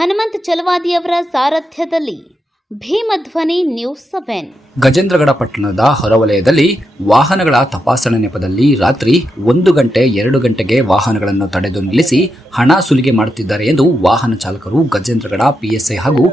Hanumanth ಚಲವಾದಿಯವರ ಸಾರಥ್ಯದಲ್ಲಿ ಭೀಮಧ್ವನಿ news 7. Gajendragad ಪಟ್ಟಣದ ಹೊರವಲಯದಲ್ಲಿ ವಾಹನಗಳ ತಪಾಸಣೆ ನೆಪದಲ್ಲಿ ರಾತ್ರಿ 1 ಗಂಟೆ 2 ಗಂಟೆಗೆ ವಾಹನಗಳನ್ನು ತಡೆದು ನಿಲ್ಲಿಸಿ ಹಣ ಸುಲಿಗೆ ಮಾಡುತ್ತಿದ್ದಾರೆ ಎಂದು ವಾಹನ ಚಾಲಕರು ಗಜೇಂದ್ರಗಡ ಪಿಎಸ್ಐ ಹಾಗೂ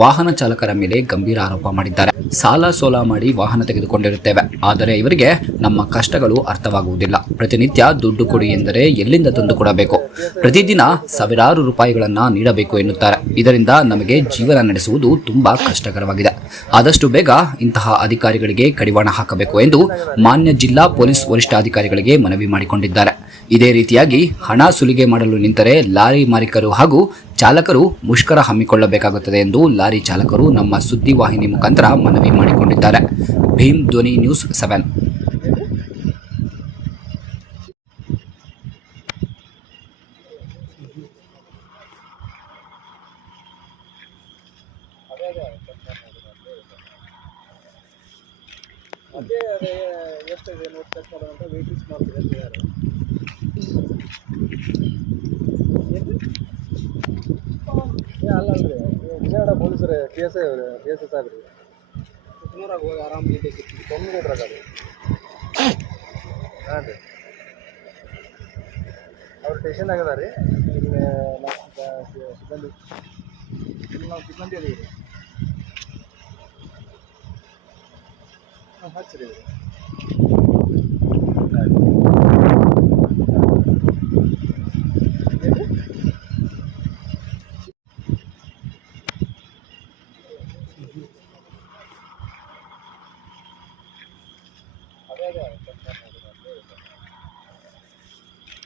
ವಾಹನ ಚಾಲಕರ ಮೇಲೆ ಗಂಭೀರ ಆರೋಪ ಮಾಡಿದ್ದಾರೆ. ಸಾಲ ಸೋಲ ಮಾಡಿ ವಾಹನ ತೆಗೆದುಕೊಂಡಿರುತ್ತೇವೆ, ಆದರೆ ಇವರಿಗೆ ನಮ್ಮ ಕಷ್ಟಗಳು ಅರ್ಥವಾಗುವುದಿಲ್ಲ. ಪ್ರತಿನಿತ್ಯ ದುಡ್ಡು ಕೊಡಿ ಎಂದರೆ ಎಲ್ಲಿಂದ ತಂದು ಕೊಡಬೇಕು? ಪ್ರತಿದಿನ ಸಾವಿರಾರು ರೂಪಾಯಿಗಳನ್ನ ನೀಡಬೇಕು ಎನ್ನುತ್ತಾರೆ. ಇದರಿಂದ ನಮಗೆ ಜೀವನ ನಡೆಸುವುದು ತುಂಬಾ ಕಷ್ಟಕರವಾಗಿದೆ. ಆದಷ್ಟು ಬೇಗ ಇಂತಹ ಅಧಿಕಾರಿಗಳಿಗೆ ಕಡಿವಾಣ ಹಾಕಬೇಕು ಎಂದು ಮಾನ್ಯ ಜಿಲ್ಲಾ ಪೊಲೀಸ್ ವರಿಷ್ಠಾಧಿಕಾರಿಗಳಿಗೆ ಮನವಿ ಮಾಡಿಕೊಂಡಿದ್ದಾರೆ. ಇದೇ ರೀತಿಯಾಗಿ ಹಣ ಸುಲಿಗೆ ಮಾಡಲು ನಿಂತರೆ ಲಾರಿ ಮಾಲೀಕರು ಹಾಗೂ ಚಾಲಕರು ಮುಷ್ಕರ ಹಮ್ಮಿಕೊಳ್ಳಬೇಕಾಗುತ್ತದೆ ಎಂದು ಲಾರಿ ಚಾಲಕರು ನಮ್ಮ ಸುದ್ದಿವಾಹಿನಿ ಮುಖಾಂತರ ಮನವಿ ಮಾಡಿಕೊಂಡಿದ್ದಾರೆ. ಭೀಮ್ ಧ್ವನಿ ನ್ಯೂಸ್ 7. ಅದೇ ಎಷ್ಟಿದೆ ನೋಟ್ ಚೆಕ್ ಮಾಡೋದಂತ ವೆಹಿಕಲ್ಸ್ ಮಾಡ್ತೀವಿ ಅಂತ ಯಾರು ಅಲ್ಲಲ್ರಿ ವಿಜಯವಾಡ ಪೊಲೀಸರೇ ಪಿ ಎಸ್ ಐ ಸಾಹೇಬ್ರಿ ಸುಮಾರಾಗಿ ಹೋಗಿ ಆರಾಮ್ ತೊಂದರೆದ್ರಾಗ ಅದು ಹಾಂ ರೀ ಅವ್ರು ಸ್ಟೇಷನ್ ಆಗದ ರೀ ಇಲ್ಲಿ ನಾವು ಸಿಬ್ಬಂದಿ ಅದೀವಿ ರೀ ಹಚ್ಚಿರಿ